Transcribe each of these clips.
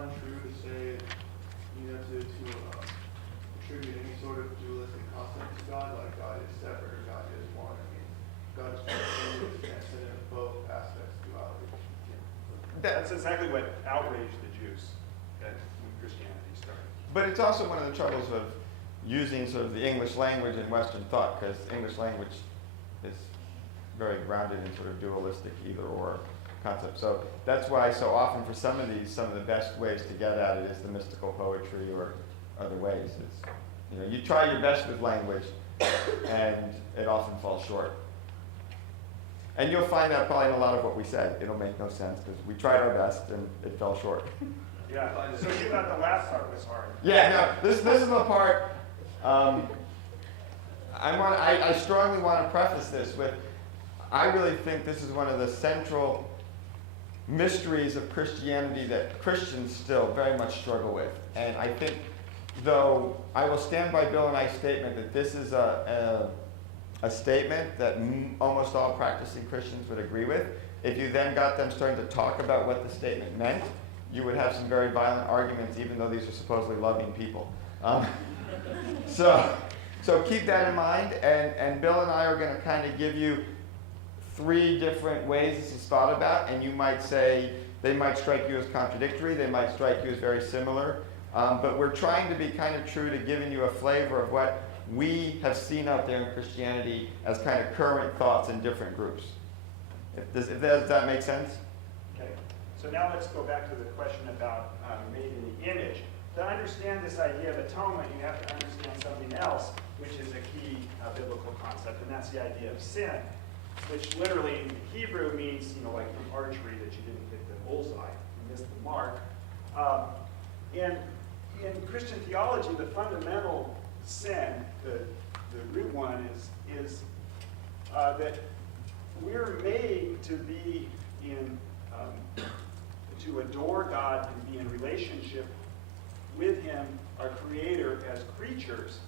untrue to say, to attribute any sort of dualistic concept to God, like God is separate or God is one? I mean, God is transcendent of both aspects of duality. That's exactly what outraged the Jews when Christianity started. But it's also one of the troubles of using sort of the English language in Western thought, because English language is very grounded in sort of dualistic either-or concept. So that's why so often for some of the best ways to get at it is the mystical poetry or other ways. It's, you try your best with language, and it often falls short. And you'll find that probably in a lot of what we said. It'll make no sense because we tried our best and it fell short. Yeah, so you thought the last part was hard. Yeah, no, this is the part, I strongly want to preface this with, I really think this is one of the central mysteries of Christianity that Christians still very much struggle with. And I think, though I will stand by Bill and I's statement that this is a statement that almost all practicing Christians would agree with, if you then got them starting to talk about what the statement meant, you would have some very violent arguments, even though these are supposedly loving people. So keep that in mind, and Bill and I are going to kind of give you 3 different ways this is thought about, and you might say, they might strike you as contradictory, they might strike you as very similar, but we're trying to be kind of true to giving you a flavor of what we have seen out there in Christianity as kind of current thoughts in different groups. Does that make sense? Okay, so now let's go back to the question about made in the image. To understand this idea of atonement, you have to understand something else, which is a key biblical concept, and that's the idea of sin, which literally in the Hebrew means, like from archery, that you didn't hit the bullseye, you missed the mark. And in Christian theology, the fundamental sin, the root one, is that we're made to be to adore God and be in relationship with Him, our Creator, as creatures.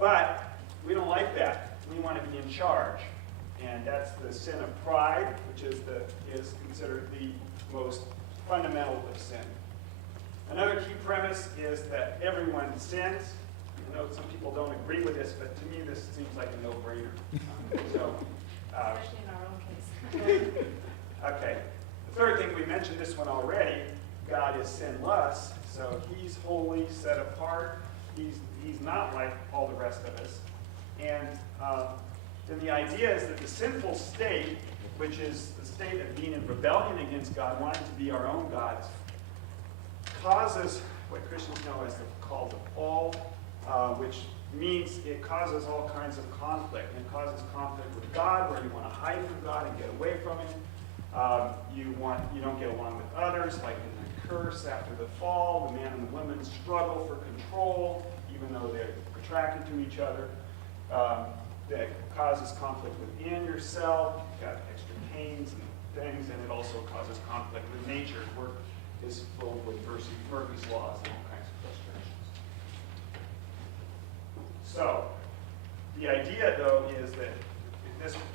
But we don't like that. We want to be in charge. And that's the sin of pride, which is considered the most fundamental of sin. Another key premise is that everyone sins. I know some people don't agree with this, but to me this seems like a no-brainer. Especially in our own case. Okay. The third thing, we mentioned this one already, God is sinless, so He's holy, set apart. He's not like all the rest of us. And then the idea is that the sinful state, which is the state of being in rebellion against God, wanting to be our own gods, causes what Christians know as called the fall, which means it causes all kinds of conflict. It causes conflict with God, where you want to hide from God and get away from Him. You don't get along with others, like in the curse after the fall. The man and the woman struggle for control, even though they're attracted to each other. That causes conflict within yourself. You've got extra pains and things, and it also causes conflict with nature. Work is filled with Murphy's laws and all kinds of frustrations. So, the idea, though, is that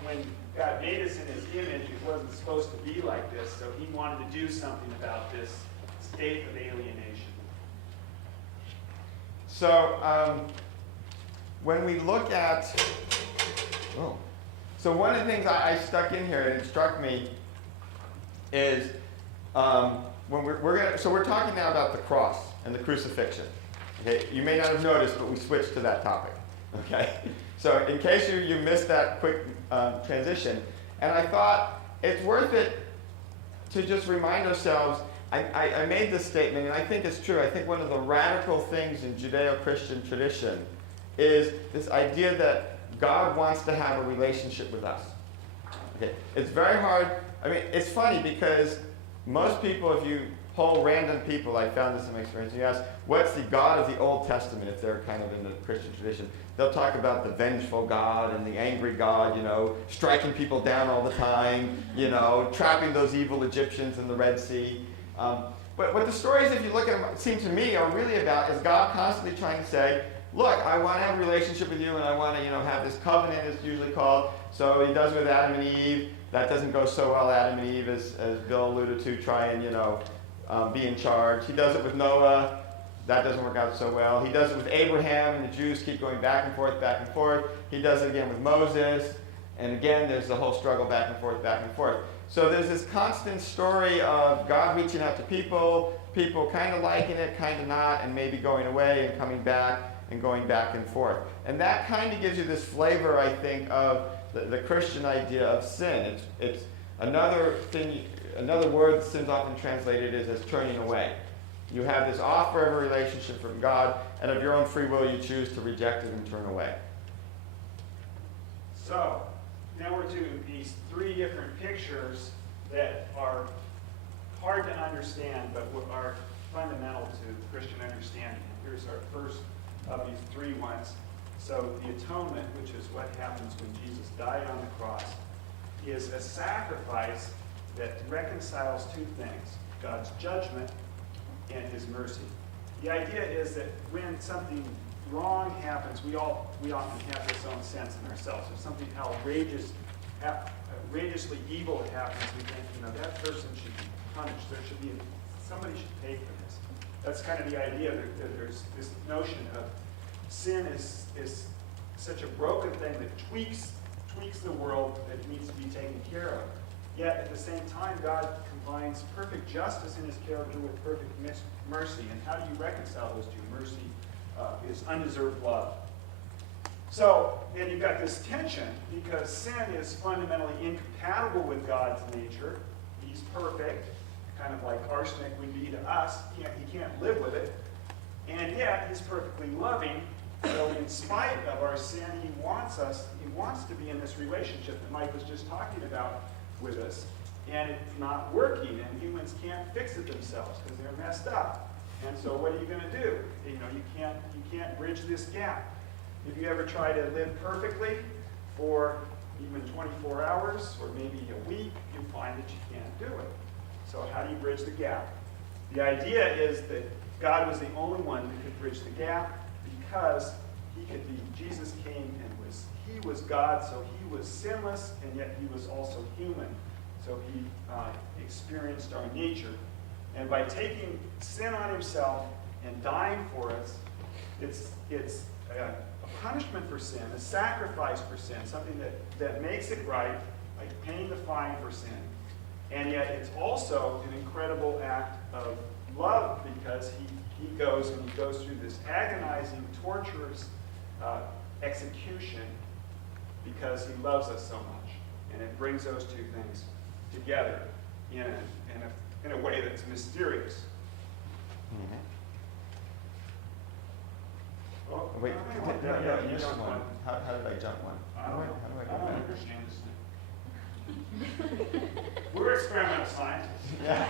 when God made us in His image, it wasn't supposed to be like this, so He wanted to do something about this state of alienation. So, when we look at, so one of the things I stuck in here and it struck me is when we're talking now about the cross and the crucifixion. Okay, you may not have noticed, but we switched to that topic. Okay, so in case you missed that quick transition, and I thought it's worth it to just remind ourselves. I made this statement, and I think it's true. I think one of the radical things in Judeo-Christian tradition is this idea that God wants to have a relationship with us. Okay, it's very hard. I mean, it's funny because most people, if you poll random people, I found this in my experience, you ask, what's the God of the Old Testament, if they're kind of in the Christian tradition, they'll talk about the vengeful God and the angry God, striking people down all the time, trapping those evil Egyptians in the Red Sea. But what the stories, if you look at them, seem to me are really about is God constantly trying to say, look, I want to have a relationship with you, and I want to, have this covenant, it's usually called. So He does with Adam and Eve. That doesn't go so well. Adam and Eve, as Bill alluded to, try and, be in charge. He does it with Noah. That doesn't work out so well. He does it with Abraham, and the Jews keep going back and forth, back and forth. He does it again with Moses. And again, there's the whole struggle back and forth, back and forth. So there's this constant story of God reaching out to people kind of liking it, kind of not, and maybe going away and coming back and going back and forth. And that kind of gives you this flavor, I think, of the Christian idea of sin. It's another thing, another word that sin's often translated is as turning away. You have this offer of a relationship from God, and of your own free will you choose to reject it and turn away. So, now we're to these three different pictures that are hard to understand, but are fundamental to Christian understanding. Here's our first of these three ones. So the atonement, which is what happens when Jesus died on the cross, is a sacrifice that reconciles two things: God's judgment and his mercy. The idea is that when something wrong happens, we often have this own sense in ourselves. If something outrageously evil happens, we think, that person should be punished. Somebody should pay for this. That's kind of the idea that there's this notion of sin is such a broken thing that tweaks the world that needs to be taken care of. Yet at the same time, God combines perfect justice in his character with perfect mercy. And how do you reconcile those two? Mercy is undeserved love. So then you've got this tension because sin is fundamentally incompatible with God's nature. He's perfect, kind of like arsenic would be to us. He can't live with it. And yet he's perfectly loving. So in spite of our sin, he wants to be in this relationship that Mike was just talking about with us. And it's not working, and humans can't fix it themselves because they're messed up. And so what are you going to do? You can't bridge this gap. If you ever try to live perfectly for even 24 hours or maybe a week, you find that you can't do it. So how do you bridge the gap? The idea is that God was the only one that could bridge the gap because Jesus came and he was God, so he was sinless, and yet he was also human. So he experienced our nature. And by taking sin on himself and dying for us, it's a punishment for sin, a sacrifice for sin, something that makes it right, like paying the fine for sin. And yet it's also an incredible act of love because he goes through this agonizing, torturous execution because he loves us so much. And it brings those two things together in a way that's mysterious. Mm-hmm. Well, Wait, yeah, you you missed don't one. want- How did I jump one? I don't know. How do I I go don't back? understand this thing. We're experimental scientists. Yeah.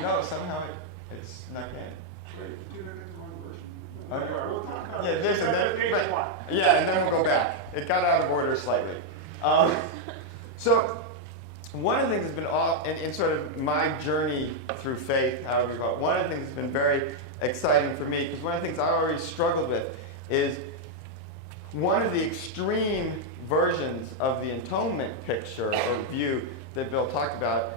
No, somehow it snuck in. We'll talk about Yeah, it. listen, That's page right. one. Yeah, and then we'll go back. It got out of order slightly. So one of the things that's been in sort of my journey through faith, however you call it, one of the things that's been very exciting for me, because one of the things I always struggled with is one of the extreme versions of the atonement picture or view that Bill talked about,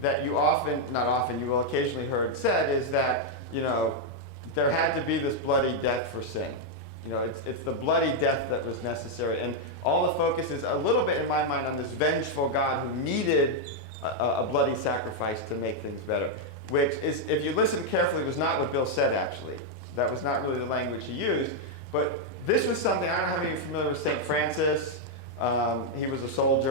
that you will occasionally heard said is that, there had to be this bloody death for sin. It's the bloody death that was necessary. And all the focus is a little bit, in my mind, on this vengeful God who needed a bloody sacrifice to make things better. Which is, if you listen carefully, was not what Bill said, actually. That was not really the language he used. But this was something, I don't know how many of you are familiar with St. Francis. He was a soldier.